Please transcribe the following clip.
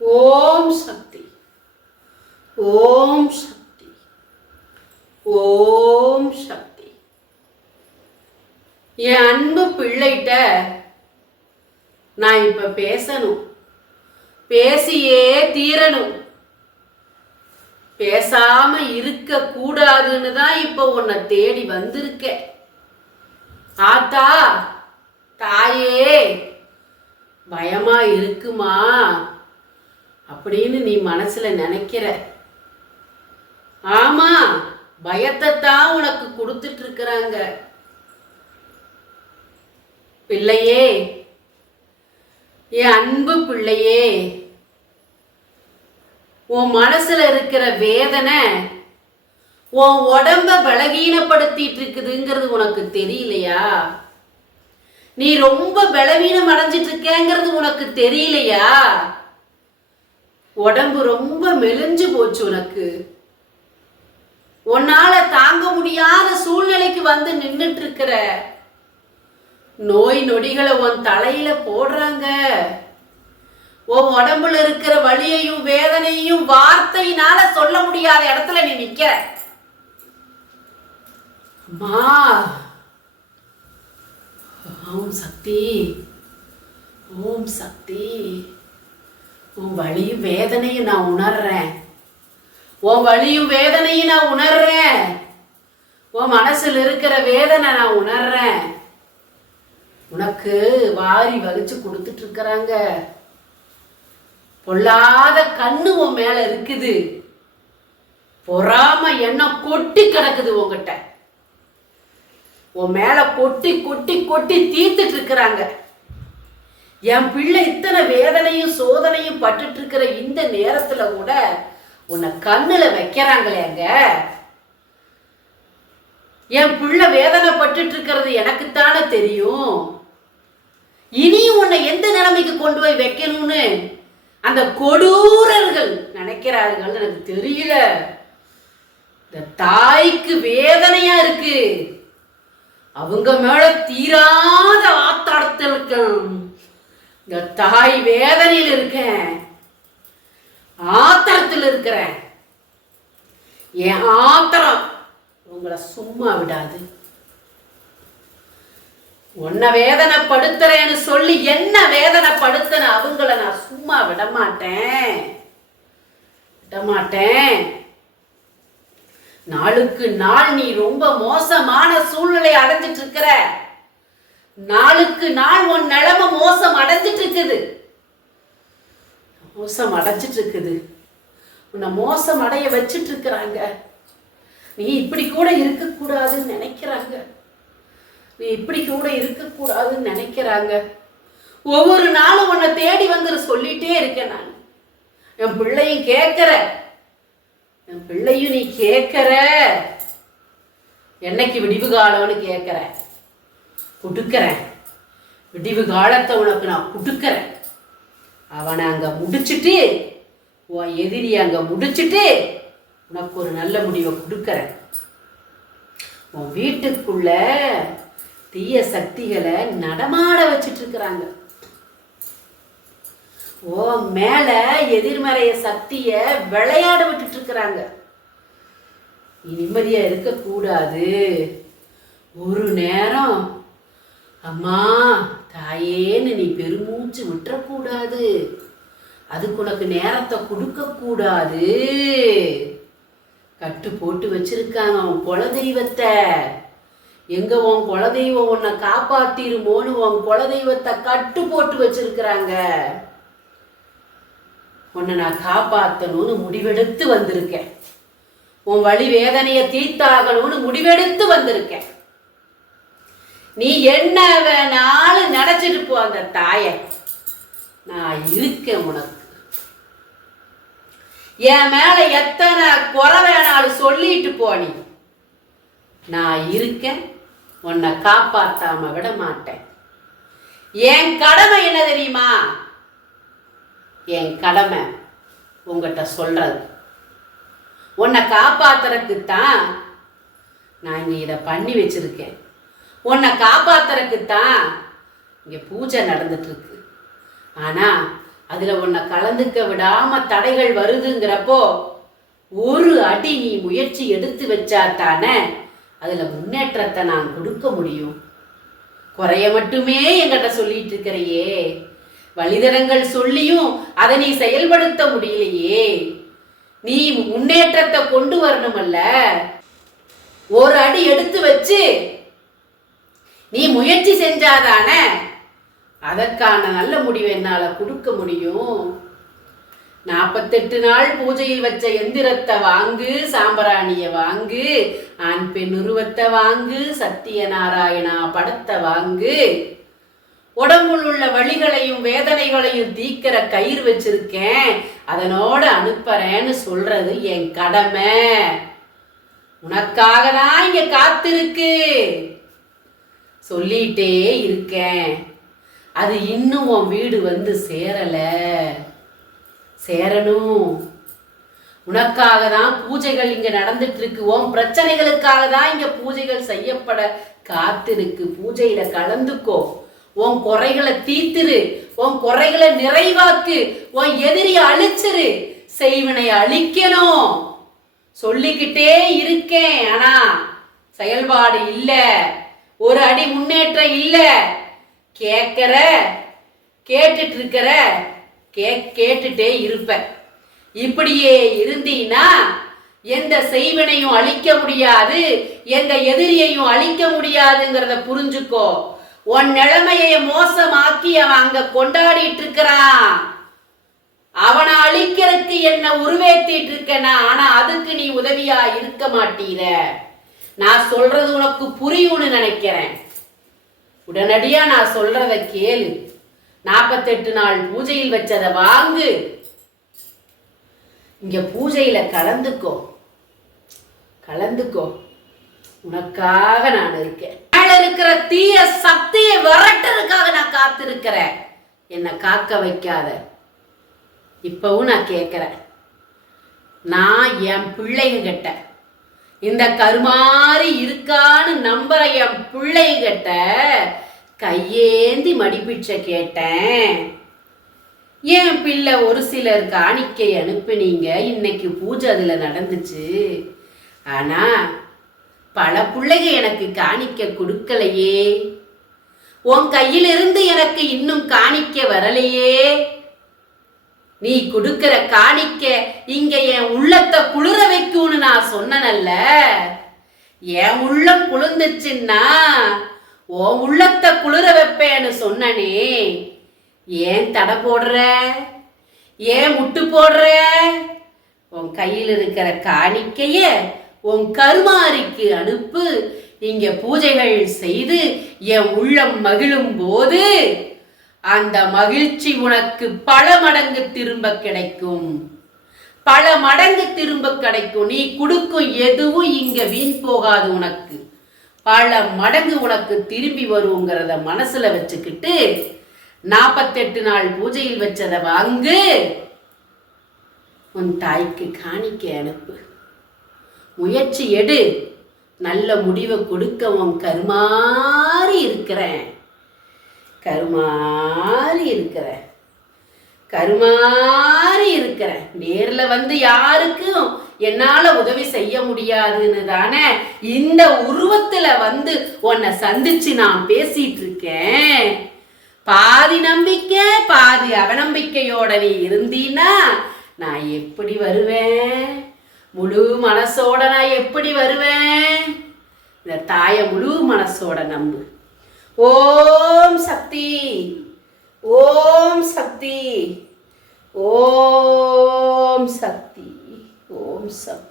ஓம் சக்தி, ஓம் சக்தி, ஓம் சக்தி. என் அன்பு பிள்ளைகிட்ட நான் இப்ப பேசணும், பேசியே தீரணும். பேசாம இருக்க கூடாதுன்னு தான் இப்ப உன்னை தேடி வந்திருக்கேன். ஆத்தா, தாயே, பயமா இருக்குமா அப்படின்னு நீ மனசுல நினைக்கிற. ஆமா, பயத்தை தான் உனக்கு கொடுத்துட்டு இருக்கிறாங்க. பிள்ளையே, என் அன்பு பிள்ளையே, உன் மனசுல இருக்கிற வேதனை உன் உடம்ப பலவீனப்படுத்திட்டு இருக்குதுங்கிறது உனக்கு தெரியலையா? நீ ரொம்ப பலவீனம் அடைஞ்சிட்டு இருக்கேங்கிறது உனக்கு தெரியலையா? உடம்பு ரொம்ப மெலிஞ்சு போச்சு உனக்கு. உன்னால தாங்க முடியாத சூழ்நிலைக்கு வந்து நின்றுட்டு இருக்கிற. நோய் நொடிகளை உன் தலையில போடுறாங்க. உன் உடம்புல இருக்கிற வலியையும் வேதனையும் வார்த்தையினால சொல்ல முடியாத இடத்துல நீ நிக்கிற. அம்மா, ஓம் சக்தி, ஓம் சக்தி. உன் வலியும் வேதனையும் நான் உணர்றேன். உன் வலியும் வேதனையும் நான் உணர்றேன். உன் மனசுல இருக்கிற வேதனை நான் உணர்றேன். உனக்கு வாரி வலிச்சு கொடுத்துட்டு இருக்கிறாங்க. பொல்லாத கண்ணு உன் மேல இருக்குது. பொறாம எண்ணம் கொட்டி கிடக்குது உங்ககிட்ட. உன் மேல கொட்டி கொட்டி கொட்டி தீர்த்துட்டு இருக்கிறாங்க. என் பிள்ளை இத்தனை வேதனையும் சோதனையும் பட்டுட்டு இருக்கிற இந்த நேரத்துல கூட உன்னை கண்ணுல வைக்கிறாங்களேங்க. என் பிள்ளை வேதனை பட்டுட்டு இருக்கிறது எனக்குத்தானே தெரியும். இனியும் உன்னை எந்த நிலைமைக்கு கொண்டு போய் வைக்கணும்னு அந்த கொடூரர்கள் நினைக்கிறார்கள் எனக்கு தெரியல. இந்த தாய்க்கு வேதனையா இருக்கு. அவங்க மேல தீராத ஆத்தாடத்தில் இருக்கு. இந்த தாய் வேதனையில் இருக்கேன், ஆத்திரத்தில் இருக்கிறேன். என் ஆத்திரம் உங்களை சும்மா விடாது. உன்னை வேதனைப்படுத்துறேன்னு சொல்லி என்ன வேதனைப்படுத்தின அவங்கள நான் சும்மா விடமாட்டேன், விடமாட்டேன். நாளுக்கு நாள் நீ ரொம்ப மோசமான சூழ்நிலை அடைஞ்சிட்டு இருக்கிற. நாளுக்கு நாள் உன் நிலைமை மோசம் அடைஞ்சிட்டு இருக்குது. மோசம் அடைஞ்சிட்டு இருக்குது. உன்னை மோசம் அடைய வச்சிட்டு இருக்கிறாங்க. நீ இப்படி கூட இருக்கக்கூடாதுன்னு நினைக்கிறாங்க. நீ இப்படி கூட இருக்கக்கூடாதுன்னு நினைக்கிறாங்க. ஒவ்வொரு நாளும் உன்னை தேடி வந்து சொல்லிட்டே இருக்கேன் நான். என் பிள்ளையும் கேட்கிற, என் பிள்ளையும் நீ கேட்கிற. என்னைக்கு விடிவு காலம்னு கேட்கிற. கொடுக்கிறேன். விடிவு காலத்தை உனக்கு நான் கொடுக்கிறேன். அவனை அங்க முடிச்சுட்டு, உன் எதிரி அங்க முடிச்சுட்டு உனக்கு ஒரு நல்ல முடிவை கொடுக்கிறேன். உன் வீட்டுக்குள்ள தீய சக்திகளை நடமாட வச்சிட்டு இருக்கிறாங்க. ஓ மேல எதிர்மறைய சக்திய விளையாட விட்டுட்டு இருக்கிறாங்க. நீ நிம்மதியா இருக்கக்கூடாது. ஒரு நேரம் அம்மா தாயேன்னு நீ பெருமூச்சு விட்டுறக்கூடாது. அதுக்கு உனக்கு நேரத்தை கொடுக்க கூடாது. கட்டு போட்டு வச்சிருக்காங்க உன் குலதெய்வத்தை. எங்க உன் குலதெய்வம் உன்னை காப்பாத்திருமோன்னு உன் குலதெய்வத்தை கட்டு போட்டு வச்சிருக்கிறாங்க. உன்னை நான் காப்பாற்றணும்னு முடிவெடுத்து வந்திருக்கேன். உன் வலி வேதனையை தீர்த்தாகணும்னு முடிவெடுத்து வந்திருக்கேன். நீ என்ன வேணாலும் நினைச்சிட்டு போ. அந்த தாய நான் இருக்கேன் உனக்கு. என் மேல எத்தனை குறை வேணாலும் சொல்லிட்டு போ. நீ நான் இருக்கேன். உன்னை காப்பாத்தாம விட மாட்டேன். என் கடமை என்ன தெரியுமா? என் கடமை உங்ககிட்ட சொல்றது. உன்னை காப்பாத்துறதுக்குத்தான் நான் இங்க இதை பண்ணி வச்சிருக்கேன். உன்னை காப்பாத்துறதுக்குத்தான் இங்க பூஜை நடந்துட்டு இருக்கு. ஆனா அதுல உன்னை கலந்துக்க விடாம தடைகள் வருதுங்கிறப்போ ஒரு அடி நீ முயற்சி எடுத்து வச்சா தானே அதுல முன்னேற்றத்தை நான் கொடுக்க முடியும். குறைய மட்டுமே என்கிட்ட சொல்லிட்டு இருக்கிறையே, வழிதடங்கள் சொல்லியும் அதை நீ செயல்படுத்த முடியலையே. நீ முன்னேற்றத்தை கொண்டு வரணுமல்ல. ஒரு அடி எடுத்து வச்சு நீ முயற்சி செஞ்சாதானே அதற்கான நல்ல முடிவை என்னால கொடுக்க முடியும். 48 நாள் பூஜையில் வச்ச எந்திரத்தை வாங்கு, சாம்பிராணிய வாங்கு, ஆண் பெண் உருவத்தை வாங்கு, சத்தியநாராயணா படத்தை வாங்கு, உடம்புல உள்ள வலிகளையும் வேதனைகளையும் தீக்கிற கயிறு வச்சிருக்கேன், அதனோட அனுப்புறேன்னு சொல்றது என் கடமை. உனக்காக தான் இங்க காத்திருக்கு சொல்லிட்டே இருக்கேன். அது இன்னும் உன் வீடு வந்து சேரணும். உனக்காக தான் பூஜைகள் இங்க நடந்துட்டு இருக்கு. உன் பிரச்சனைகளுக்காக தான் இங்க பூஜைகள் செய்யப்பட காத்திருக்கு. பூஜையில கலந்துக்கோ. உன் குறைகளை தீர்த்திரு, உன் குறைகளை நிறைவாக்கு, உன் எதிரியை அழிச்சிரு. செய்வினை அழிக்கணும் சொல்லிக்கிட்டே இருக்கேன். ஆனா செயல்பாடு இல்ல, ஒரு அடி முன்னேற்றம் இல்ல. கேட்டுட்டு இருக்கிற கேட்டுட்டே இருப்ப. இப்படியே இருந்தீன்னா எந்த செய்வினையும் அழிக்க முடியாது, எந்த எதிரியையும் அழிக்க முடியாதுங்கிறத புரிஞ்சுக்கோ. உன் நிலைமையை மோசமாக்கி அவன் அங்க கொண்டாடிட்டு இருக்கிறான். அவனை அழிக்கிறதுக்கு என்ன உருவேத்திட்டு இருக்கனா, ஆனா அதுக்கு நீ உதவியா இருக்க மாட்டீர. நான் சொல்றது உனக்கு புரியும்னு நினைக்கிறேன். உடனடியா நான் சொல்றத கேளு. 48 நாள் பூஜையில் வச்சதை வாங்கு. இங்க பூஜையில கலந்துக்கோ. உனக்காக நான் இருக்கேன். மேல இருக்கிற தீய சக்தியை விரட்டுறதுக்காக நான் காத்திருக்கிறேன். என்னை காக்க வைக்காத. இப்பவும் நான் கேட்கிறேன். நான் என் பிள்ளைகிட்ட இந்த கருமாறி இருக்கான்னு நம்புற என் பிள்ளைகிட்ட கையேந்தி மடிப்பிச்ச கேட்டேன். என் பிள்ளை ஒரு சிலர் காணிக்கை அனுப்பினீங்க, இன்னைக்கு பூஜை அதுல நடந்துச்சு. ஆனா பல பிள்ளைக எனக்கு காணிக்க கொடுக்கலையே. உன் கையிலிருந்து எனக்கு இன்னும் காணிக்க வரலையே. நீ கொடுக்கிற காணிக்க இங்க என் உள்ளத்தை குளிர வைக்கும்னு நான் சொன்னனல்ல. என் உள்ளம் குளிர்ந்துச்சுன்னா உன் உள்ளத்தை குளிர வைப்பேன்னு சொன்னனே. ஏன் தடை போடுற, ஏன் முட்டு போடுற? உன் கையில் இருக்கிற காணிக்கைய உன் கருமாரிக்கு அனுப்பு. இங்க பூஜைகள் செய்து என் உள்ளம் மகிழும் போது அந்த மகிழ்ச்சி உனக்கு பல மடங்கு திரும்ப கிடைக்கும். நீ கொடுக்கும் எதுவும் இங்க வீண் போகாது. உனக்கு பல மடங்கு உனக்கு திரும்பி வருங்கிறத மனசுல வச்சுக்கிட்டு 48 நாள் பூஜையில் வச்சதை வாங்கு. உன் தாய்க்கு காணிக்க அனுப்பு. முயற்சி எடு. நல்ல முடிவை கொடுக்க உன் கருமாறி இருக்கிறேன். நேர்ல வந்து யாருக்கும் என்னால உதவி செய்ய முடியாதுன்னு தானே இந்த உருவத்துல வந்து உன்னை சந்திச்சு நான் பேசிட்டு இருக்கேன். பாதி நம்பிக்கை பாதி அவநம்பிக்கையோட நீ இருந்தீன்னா நான் எப்படி வருவேன்? முழு மனசோட நான் எப்படி வருவேன்? இந்த தாயை முழு மனசோட நம்பு. ஓம் சக்தி, ஓம் சக்தி, ஓம் சக்தி, ஓம் சக்தி.